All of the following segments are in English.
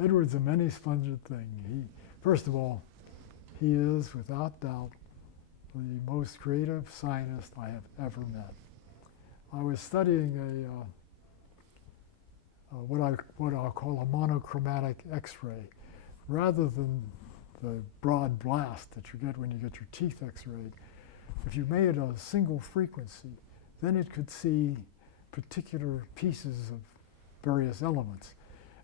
Edward's a many splendid thing. First of all, he is, without doubt, the most creative scientist I have ever met. I was studying what I'll call a monochromatic X-ray, rather than the broad blast that you get when you get your teeth X-rayed. If you made a single frequency, then it could see particular pieces of various elements.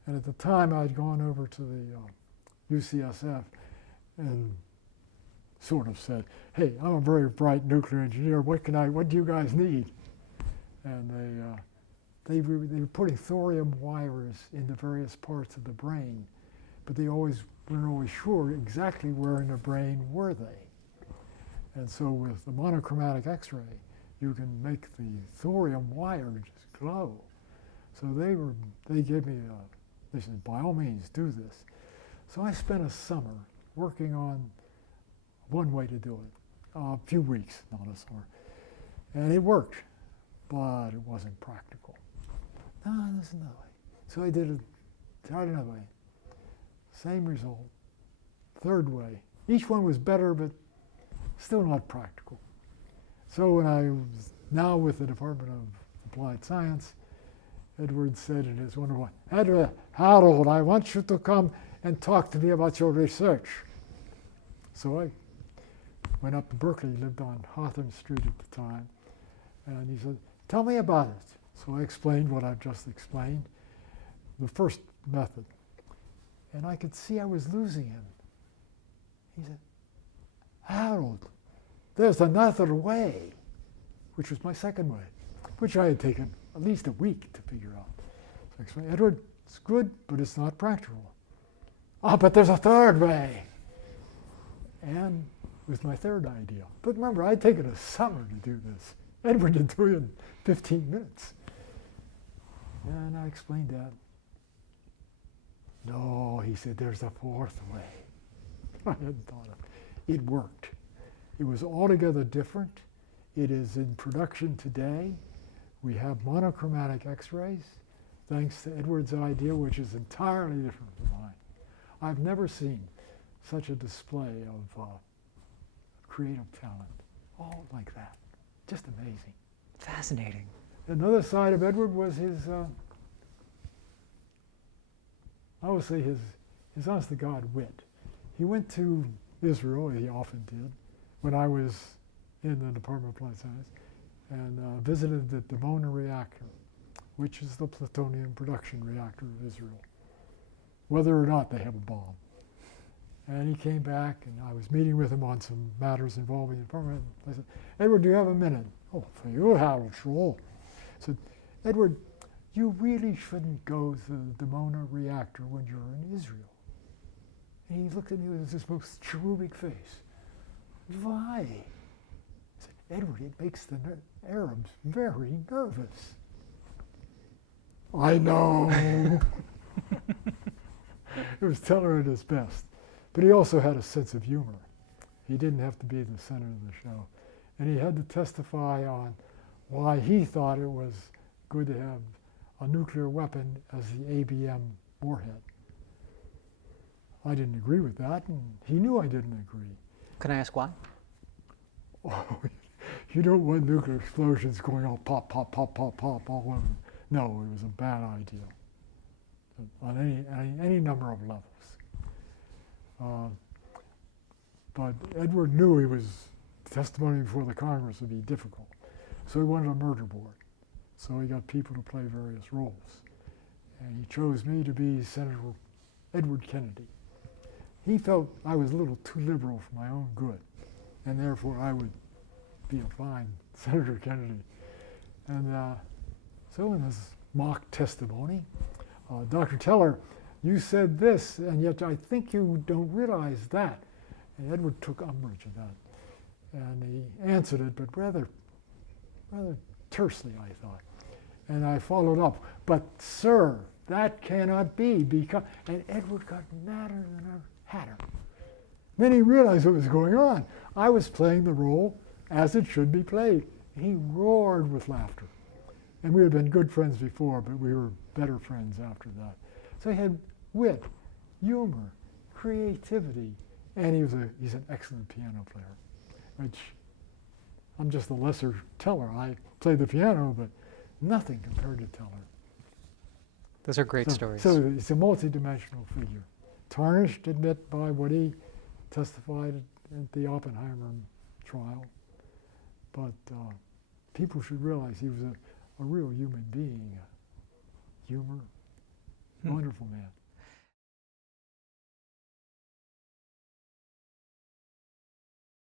And at the time, I'd gone over to the UCSF and sort of said, "Hey, I'm a very bright nuclear engineer. What do you guys need?" And they were putting thorium wires into various parts of the brain, but they weren't always sure exactly where in the brain were they. And so with the monochromatic X-ray, you can make the thorium wire just glow. So they gave me they said, by all means, do this. So I spent a summer working on one way to do it, a few weeks, not a summer. And it worked, but it wasn't practical. No, there's another way. So I tried another way. Same result. Third way. Each one was better, but still not practical. So when I was now with the Department of Applied Science, Edward said in his wonderful, "Harold, I want you to come and talk to me about your research." So I went up to Berkeley, lived on Hawthorne Street at the time, and he said, "Tell me about it." So I explained what I've just explained, the first method. And I could see I was losing him. He said, "Harold, there's another way," which was my second way, which I had taken at least a week to figure out. So I explained, "Edward, it's good, but it's not practical." "Ah, but there's a third way." And it was my third idea. But remember, I'd taken a summer to do this. Edward did do it in 15 minutes. And I explained that. "No," he said, "there's a fourth way." I hadn't thought of it. It worked. It was altogether different. It is in production today. We have monochromatic X-rays, thanks to Edward's idea, which is entirely different from mine. I've never seen such a display of creative talent, all like that. Just amazing. Fascinating. Another side of Edward was his, I would say his honest to God wit. He went to Israel, he often did, when I was in the Department of Applied Science, and visited the Dimona reactor, which is the plutonium production reactor of Israel, whether or not they have a bomb. And he came back, and I was meeting with him on some matters involving the department. I said, "Edward, do you have a minute?" "Oh, for you, Harold, sure." I said, "Edward, you really shouldn't go to the Dimona reactor when you're in Israel." And he looked at me with this most cherubic face. "Why?" I said, "Edward, it makes the Arabs very nervous." "I know." It was Teller at his best. But he also had a sense of humor. He didn't have to be the center of the show. And he had to testify on why he thought it was good to have a nuclear weapon as the ABM warhead. I didn't agree with that, and he knew I didn't agree. Can I ask why? Oh, you don't want nuclear explosions going all pop, pop, pop, pop, pop all over. No, it was a bad idea on any number of levels. But Edward knew he was testimony before the Congress would be difficult. So he wanted a murder board. So he got people to play various roles. And he chose me to be Senator Edward Kennedy. He felt I was a little too liberal for my own good, and therefore I would be a fine Senator Kennedy. And so in this mock testimony, Dr. Teller, you said this, and yet I think you don't realize that. And Edward took umbrage at that. And he answered it, but rather tersely, I thought. And I followed up, "But sir, that cannot be because," and Edward got madder than a hatter. Then he realized what was going on. I was playing the role as it should be played. He roared with laughter. And we had been good friends before, but we were better friends after that. So he had wit humor, creativity, and he's an excellent piano player, which I'm just a lesser teller. I play the piano, but nothing compared to Teller. Those are great stories. So it's a multidimensional figure. Tarnished, admit, by what he testified at the Oppenheimer trial, but people should realize he was a real human being. Humor, wonderful man.